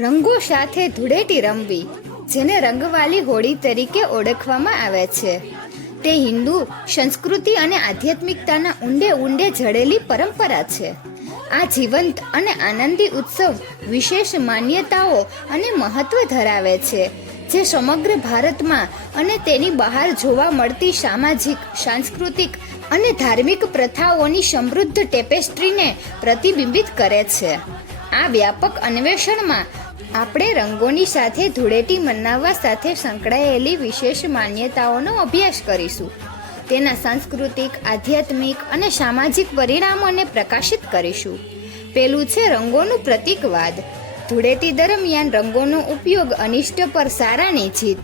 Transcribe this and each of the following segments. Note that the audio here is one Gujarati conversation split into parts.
રંગો સાથે ધૂળેટી રમવી, જેને રંગવાલી હોળી તરીકે ઓળખવામાં આવે છે, તે હિન્દુ સંસ્કૃતિ અને આધ્યાત્મિકતાના ઊંડે ઊંડે જડેલી પરંપરા છે. આ જીવંત અને આનંદી ઉત્સવ વિશેષ માન્યતાઓ અને મહત્વ ધરાવે છે, જે સમગ્ર ભારતમાં અને તેની બહાર જોવા મળતી સામાજિક, સાંસ્કૃતિક અને ધાર્મિક પ્રથાઓની સમૃદ્ધ ટેપેસ્ટ્રીને પ્રતિબિંબિત કરે છે. આ વ્યાપક અન્વેષણમાં આપણે રંગોની સાથે ધૂળેટી મનાવવા સાથે સંકળાયેલી વિશેષ માન્યતાઓનો અભ્યાસ કરીશું. તેના સાંસ્કૃતિક, આધ્યાત્મિક અને સામાજિક પરિણામોને પ્રકાશિત કરીશું. પેલું છે રંગોનું પ્રતીકવાદ. ધૂળેટી દરમિયાન રંગોનો ઉપયોગ અનિષ્ટ પર સારાની જીત,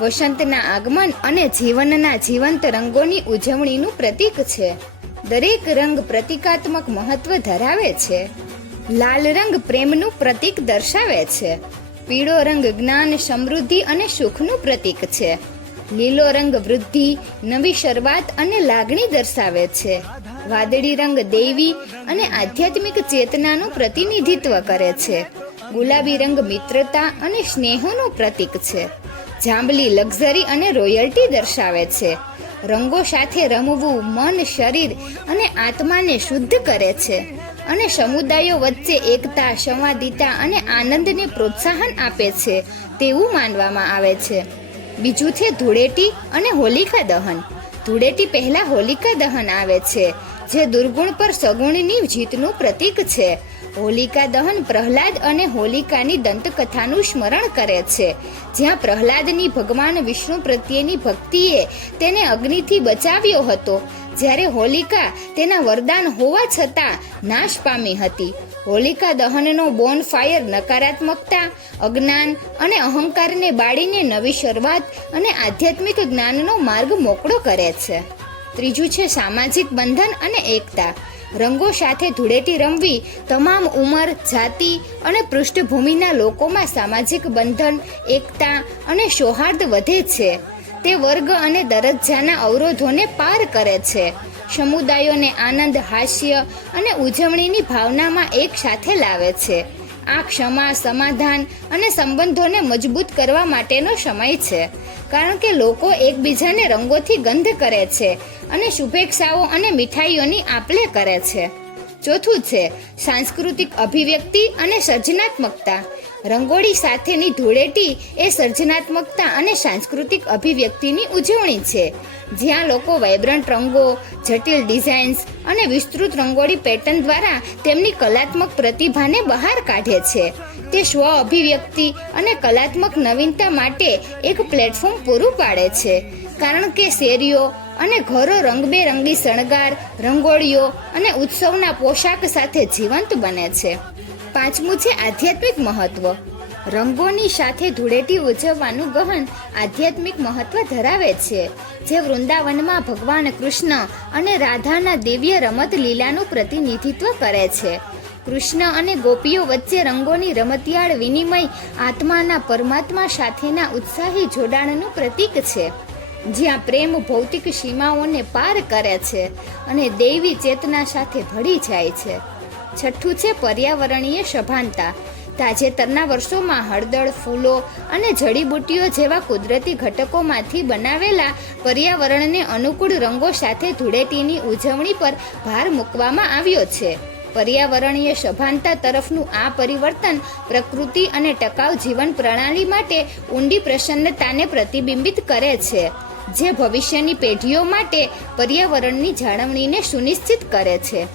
વસંતના આગમન અને જીવનના જીવંત રંગોની ઉજવણીનું પ્રતીક છે. દરેક રંગ પ્રતીકાત્મક મહત્વ ધરાવે છે. લાલ રંગ પ્રેમનું પ્રતીક દર્શાવે છે. પીળો રંગ જ્ઞાન, સમૃદ્ધિ અને સુખનું પ્રતીક છે. લીલો રંગ વૃદ્ધિ, નવી શરૂઆત અને લાગણી દર્શાવે છે. વાદળી રંગ દૈવી અને આધ્યાત્મિક ચેતનાનું પ્રતિનિધિત્વ કરે છે. ગુલાબી રંગ મિત્રતા અને સ્નેહનું પ્રતીક છે. જાંબલી લક્ઝરી અને રોયલ્ટી દર્શાવે છે. રંગો સાથે રમવું મન, શરીર અને આત્માને શુદ્ધ કરે છે અને સમુદાયો વચ્ચે એકતા, સંવાદિતા અને આનંદને પ્રોત્સાહન આપે છે તેવું માનવામાં આવે છે. બીજું છે ધૂળેટી અને હોલિકા દહન. ધૂળેટી પહેલા હોલિકા દહન આવે છે, જે દુર્ગુણ પર સગુણની જીતનું પ્રતીક છે. હોલિકા દહન પ્રહલાદ અને હોલિકાની દંતકથાનું સ્મરણ કરે છે, જ્યાં પ્રહલાદની ભગવાન વિષ્ણુ પ્રત્યેની ભક્તિએ તેને અગ્નિથી બચાવ્યો હતો, જ્યારે હોલિકા તેના વરદાન હોવા છતાં નાશ પામી હતી. હોલિકા દહનનો બોનફાયર નકારાત્મકતા, અજ્ઞાન અને અહંકારને બાળીને નવી શરૂઆત અને આધ્યાત્મિક જ્ઞાનનો માર્ગ મોકળો કરે છે. ત્રીજું છે સામાજિક બંધન અને એકતા. રંગો સાથે ધૂળેટી રમવી તમામ ઉંમર, જાતિ અને પૃષ્ઠભૂમિના લોકોમાં સામાજિક બંધન, એકતા અને સૌહાર્દ વધે છે. તે વર્ગ અને દરજ્જાના અવરોધોને પાર કરે છે. સમુદાયોને આનંદ, હાસ્ય અને ઉજવણીની ભાવનામાં એક સાથે લાવે છે. આ ક્ષમા, સમાધાન અને સંબંધોને મજબૂત કરવા માટેનો સમય છે, કારણ કે લોકો એકબીજાને રંગોથી ગંધ કરે છે અને શુભેચ્છાઓ અને મીઠાઈઓની આપ-લે કરે છે. ચોથું છે સાંસ્કૃતિક અભિવ્યક્તિ અને સર્જનાત્મકતા. રંગોળી સાથેની ધૂળેટી એ સર્જનાત્મકતા અને સાંસ્કૃતિક અભિવ્યક્તિની ઉજવણી છે, જ્યાં લોકો વાઇબ્રન્ટ રંગો, જટિલ ડિઝાઇન્સ અને વિસ્તૃત રંગોળી પેટર્ન દ્વારા તેમની કલાત્મક પ્રતિભાને બહાર કાઢે છે. તે સ્વ અભિવ્યક્તિ અને કલાત્મક નવીનતા માટે એક પ્લેટફોર્મ પૂરું પાડે છે, કારણ કે શેરીઓ અને ઘરો રંગબેરંગી શણગાર, રંગોળીઓ અને ઉત્સવના પોશાક સાથે જીવંત બને છે. પાંચમું છે આધ્યાત્મિક મહત્વ. રંગોની સાથે ધૂળેટી ઉજવવાનું ગહન આધ્યાત્મિક મહત્વ ધરાવે છે, જે વૃંદાવનમાં ભગવાન કૃષ્ણ અને રાધાના દિવ્ય રમત લીલાનું પ્રતિનિધિત્વ કરે છે. કૃષ્ણ અને ગોપીઓ વચ્ચે રંગોની રમતિયાળ વિનિમય આત્માના પરમાત્મા સાથેના ઉત્સાહી જોડાણનું પ્રતીક છે, જ્યાં પ્રેમ ભૌતિક સીમાઓને પાર કરે છે અને દૈવી ચેતના સાથે ભળી જાય છે. છઠ્ઠું છે પર્યાવરણીય સભાનતા. તાજેતરના વર્ષોમાં હળદર, ફૂલો અને જડીબુટ્ટીઓ જેવા કુદરતી ઘટકોમાંથી બનાવેલા પર્યાવરણને અનુકૂળ રંગો સાથે ધૂળેટીની ઉજવણી પર ભાર મૂકવામાં આવ્યો છે. પર્યાવરણીય સભાનતા તરફનું આ પરિવર્તન પ્રકૃતિ અને ટકાઉ જીવન પ્રણાલી માટે ઊંડી પ્રસન્નતાને પ્રતિબિંબિત કરે છે, જે ભવિષ્યની પેઢીઓ માટે પર્યાવરણની જાળવણીને સુનિશ્ચિત કરે છે.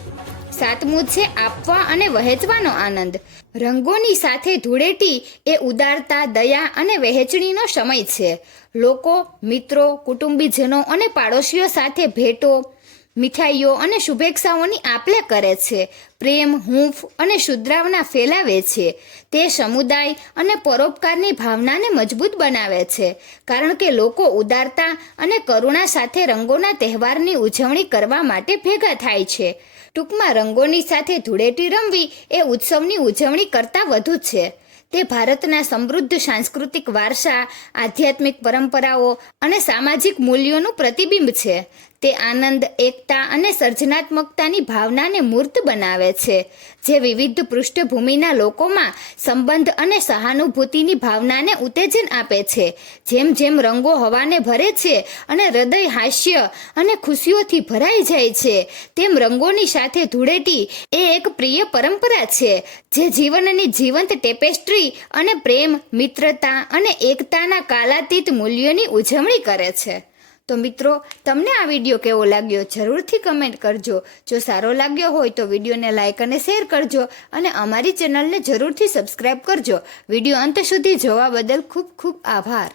સાતમું છે આપવા અને વહેંચવાનો આનંદ. રંગોની સાથે ધૂળેટી એ ઉદારતા, દયા અને વહેંચણીનો સમય છે. લોકો, મિત્રો, કુટુંબીજનો અને પાડોશીઓ સાથે ભેટો, મીઠાઈઓ અને શુભેચ્છાઓની આપ-લે કરે છે. પ્રેમ, હૂંફ અને શુદ્રાવના ફેલાવે છે. તે સમુદાય અને પરોપકારની ભાવનાને મજબૂત બનાવે છે, કારણ કે લોકો ઉદારતા અને કરુણા સાથે રંગોના તહેવારની ઉજવણી કરવા માટે ભેગા થાય છે. ટૂંકમાં રંગોની સાથે ધૂળેટી રમવી એ ઉત્સવની ઉજવણી કરતાં વધુ છે. તે ભારતના સમૃદ્ધ સાંસ્કૃતિક વારસા, આધ્યાત્મિક પરંપરાઓ અને સામાજિક મૂલ્યોનું પ્રતિબિંબ છે. તે આનંદ, એકતા અને સર્જનાત્મકતાની ભાવનાને મૂર્ત બનાવે છે, જે વિવિધ પૃષ્ઠભૂમિના લોકોમાં સંબંધ અને સહાનુભૂતિની ભાવનાને ઉત્તેજન આપે છે. જેમ જેમ રંગો હવાને ભરે છે અને હૃદય હાસ્ય અને ખુશીઓથી ભરાઈ જાય છે, તેમ રંગોની સાથે ધૂળેટી એ એક પ્રિય પરંપરા છે, જે જીવનની જીવંત ટેપેસ્ટ્રી અને પ્રેમ, મિત્રતા અને એકતાના કાલાતીત મૂલ્યોની ઉજવણી કરે છે. તો મિત્રો, તમને આ વિડીયો કેવો લાગ્યો જરૂરથી કમેન્ટ કરજો. જો સારો લાગ્યો હોય તો વિડીયોને લાઇક અને શેર કરજો અને અમારી ચેનલને જરૂરથી સબસ્ક્રાઈબ કરજો. વિડીયો અંત સુધી જોવા બદલ ખૂબ ખૂબ આભાર.